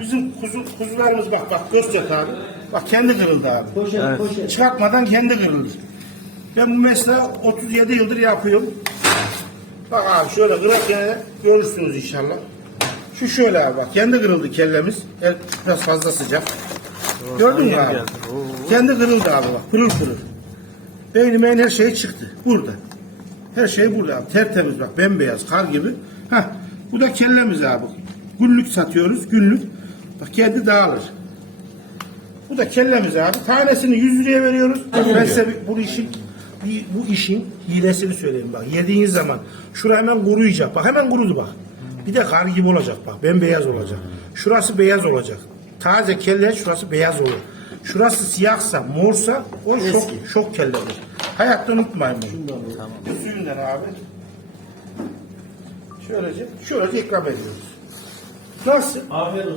Bizim kuzu, kuzularımız bak bak göster abi. Bak kendi kırıldı abi. Poşet, Evet. poşet. Çıkartmadan kendi kırılır. Ben bu mesleği 37 yıldır yapıyorum. Bak abi şöyle kırarken görürsünüz inşallah. Şu şöyle abi bak kendi kırıldı kellemiz. El biraz fazla sıcak. Gördün mü abi? geldi. Oo. Kendi kırıldı abi bak pırıl pırıl. Beynimin her şey çıktı. Burada. Her şey burada abi. Tertemiz bak bembeyaz kar gibi. Hah bu da kellemiz abi. Günlük satıyoruz günlük. Bak kendi dağılır. Bu da kellemiz abi. Tanesini 100 liraya veriyoruz. Ben size bu işin bu işin hilesini söyleyeyim bak. Yediğiniz zaman şura hemen kuruyacak. Bak hemen kurudu bak. Bir de kar gibi olacak bak. Bembeyaz olacak. Şurası beyaz olacak. Taze kelle şurası beyaz olur. Şurası siyahsa, morsa o şok, şok kelledir. Hayatta unutmayın bunu. Bu suyundan abi. Şöylece, şöylece ikram ediyoruz. Nasıl? Afiyet olsun.